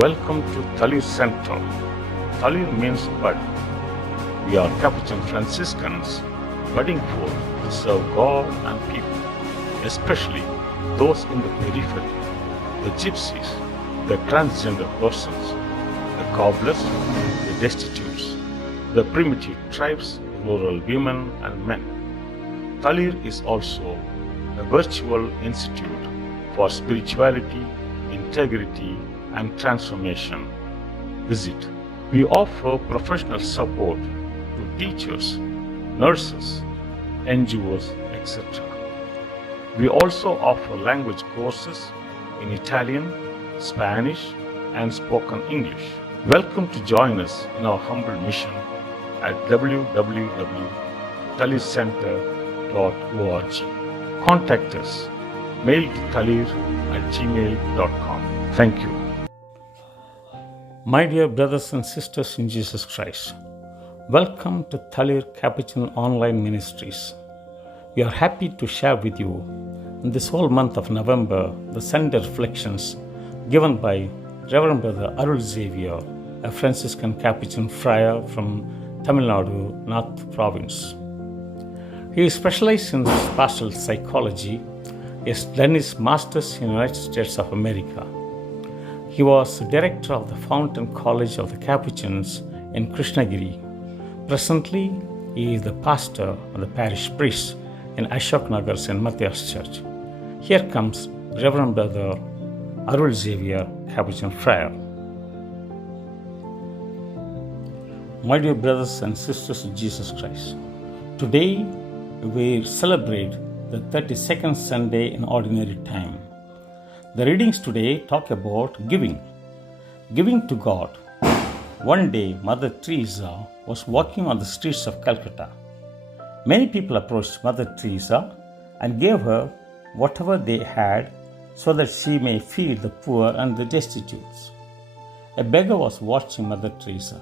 Welcome to THALIR Center. THALIR means bud. We are Capuchin Franciscans budding forth to serve God and people, especially those in the periphery, the gypsies, the transgender persons, the cobblers, the destitutes, the primitive tribes, rural women and men. THALIR is also a virtual institute for spirituality, integrity, and transformation. Visit. We offer professional support to teachers, nurses, NGOs, etc. We also offer language courses in Italian, Spanish, and spoken English. Welcome to join us in our humble mission at www.thalircenter.org. Contact us. Mail to thalir@gmail.com. Thank you. My dear brothers and sisters in Jesus Christ, welcome to THALIR Capuchin Online Ministries. We are happy to share with you in this whole month of November the Sunday reflections given by Reverend Brother Arul Xaviour, a Franciscan Capuchin friar from Tamil Nadu, North Province. He is specialized in pastoral psychology. He has done his master's in the United States of America. He was director of the Fountain College of the Capuchins in Krishnagiri. Presently, he is the pastor of the parish priest in Ashok Nagar St. Matthias Church. Here comes Reverend Brother Arul Xaviour, Capuchin friar. My dear brothers and sisters in Jesus Christ, today we celebrate the 32nd Sunday in Ordinary Time. The readings today talk about giving to God. One day, Mother Teresa was walking on the streets of Calcutta. Many people approached Mother Teresa and gave her whatever they had so that she may feed the poor and the destitute. A beggar was watching Mother Teresa.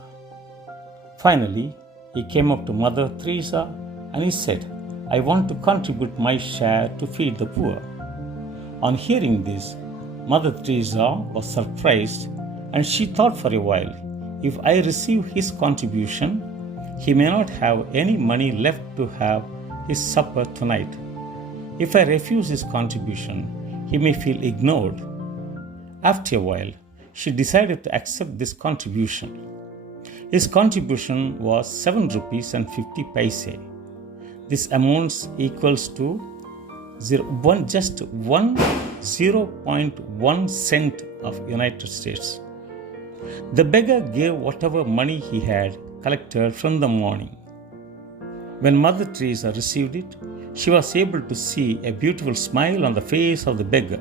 Finally, he came up to Mother Teresa and he said, "I want to contribute my share to feed the poor." On hearing this, Mother Teresa was surprised and she thought for a while, if I receive his contribution, he may not have any money left to have his supper tonight. If I refuse his contribution, he may feel ignored. After a while, she decided to accept this contribution. His contribution was 7 rupees and 50 paise. This amount equals to 0.1 cent of United States. The beggar gave whatever money he had collected from the morning. When Mother Teresa received it, she was able to see a beautiful smile on the face of the beggar.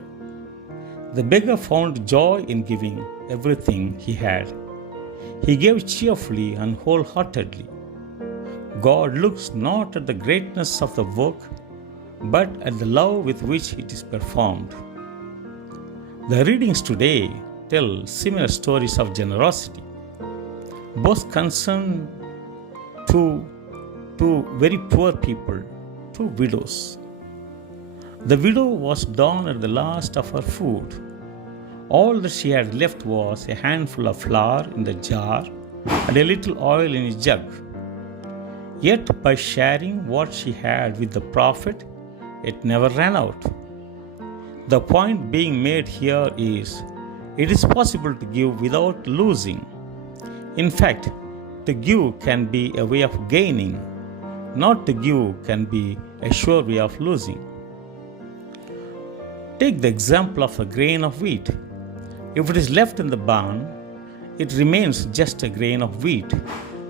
The beggar found joy in giving everything he had. He gave cheerfully and wholeheartedly. God looks not at the greatness of the work, but at the love with which it is performed. The readings today tell similar stories of generosity, both concern two very poor people, 2 widows. The widow was down at the last of her food. All that she had left was a handful of flour in the jar and a little oil in a jug. Yet by sharing what she had with the prophet, it never ran out. The point being made here is, it is possible to give without losing. In fact, to give can be a way of gaining. Not to give can be a sure way of losing. Take the example of a grain of wheat. If it is left in the barn, it remains just a grain of wheat,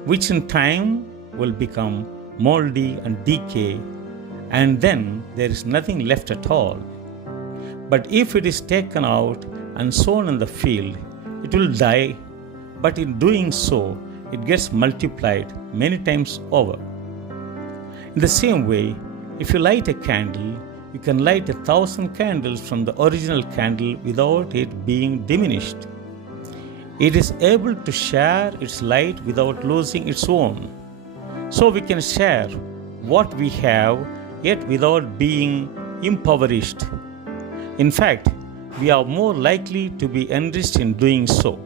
which in time will become moldy and decay, and then there is nothing left at all. But if it is taken out and sown in the field, it will die, but in doing so, it gets multiplied many times over. In the same way, if you light a candle, you can light 1,000 candles from the original candle without it being diminished. It is able to share its light without losing its own. So we can share what we have, yet without being impoverished. In fact, we are more likely to be enriched in doing so.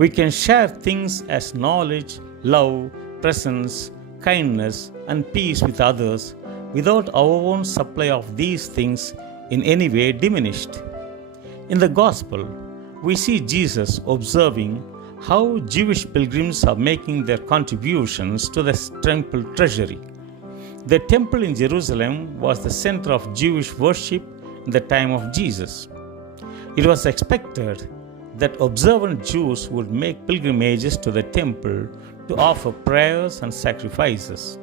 We can share things as knowledge, love, presence, kindness, and peace with others without our own supply of these things in any way diminished. In the Gospel, we see Jesus observing how Jewish pilgrims are making their contributions to the temple treasury. The temple in Jerusalem was the center of Jewish worship in the time of Jesus. It was expected that observant Jews would make pilgrimages to the temple to offer prayers and sacrifices.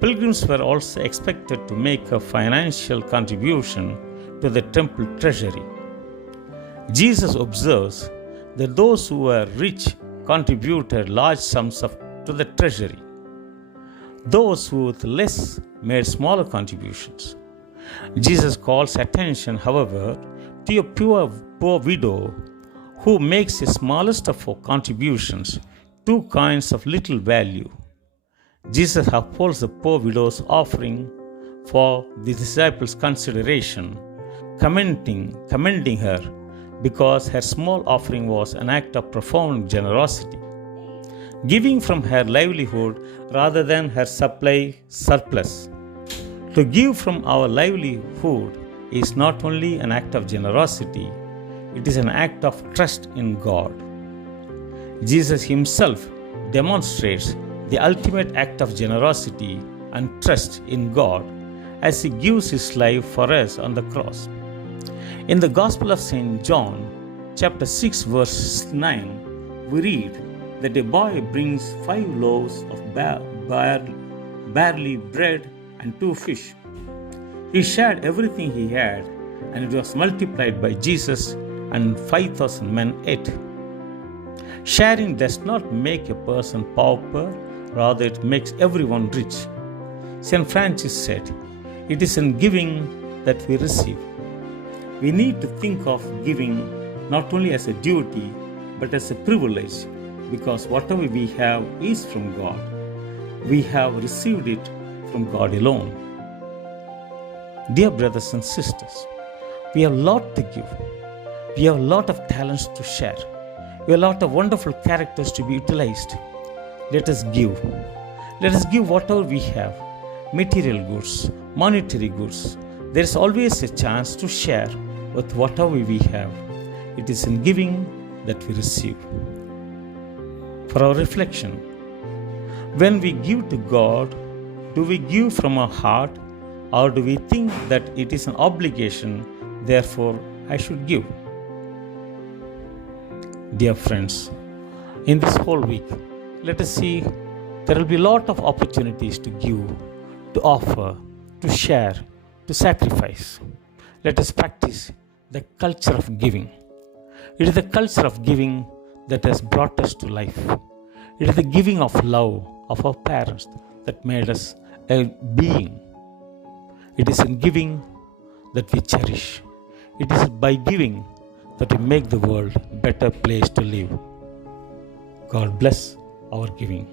Pilgrims were also expected to make a financial contribution to the temple treasury. Jesus observes that those who were rich contributed large sums to the treasury. Those who were less made smaller contributions. Jesus calls attention, however, to a poor widow who makes the smallest of her contributions, 2 coins of little value. Jesus upholds the poor widow's offering for the disciples' consideration, commending her because her small offering was an act of profound generosity, giving from her livelihood rather than her surplus. To give from our livelihood is not only an act of generosity, it is an act of trust in God. Jesus himself demonstrates the ultimate act of generosity and trust in God as he gives his life for us on the cross. In the Gospel of St. John, chapter 6, verse 9, we read that a boy brings 5 loaves of barley bread and 2 fish. He shared everything he had, and it was multiplied by Jesus, and 5,000 men ate. Sharing does not make a person pauper, rather it makes everyone rich. St. Francis said, "It is in giving that we receive." We need to think of giving not only as a duty, but as a privilege, because whatever we have is from God. We have received it from God alone. Dear brothers and sisters, we have a lot to give. We have a lot of talents to share. We have a lot of wonderful characters to be utilized. Let us give. Let us give whatever we have. Material goods, monetary goods. There is always a chance to share with whatever we have. It is in giving that we receive. For our reflection, when we give to God, do we give from our heart, or do we think that it is an obligation, therefore I should give? Dear friends, in this whole week, let us see there will be a lot of opportunities to give, to offer, to share, to sacrifice. Let us practice the culture of giving. It is the culture of giving that has brought us to life. It is the giving of love of our parents that made us a being. It is in giving that we cherish. It is by giving that we make the world a better place to live. God bless our giving.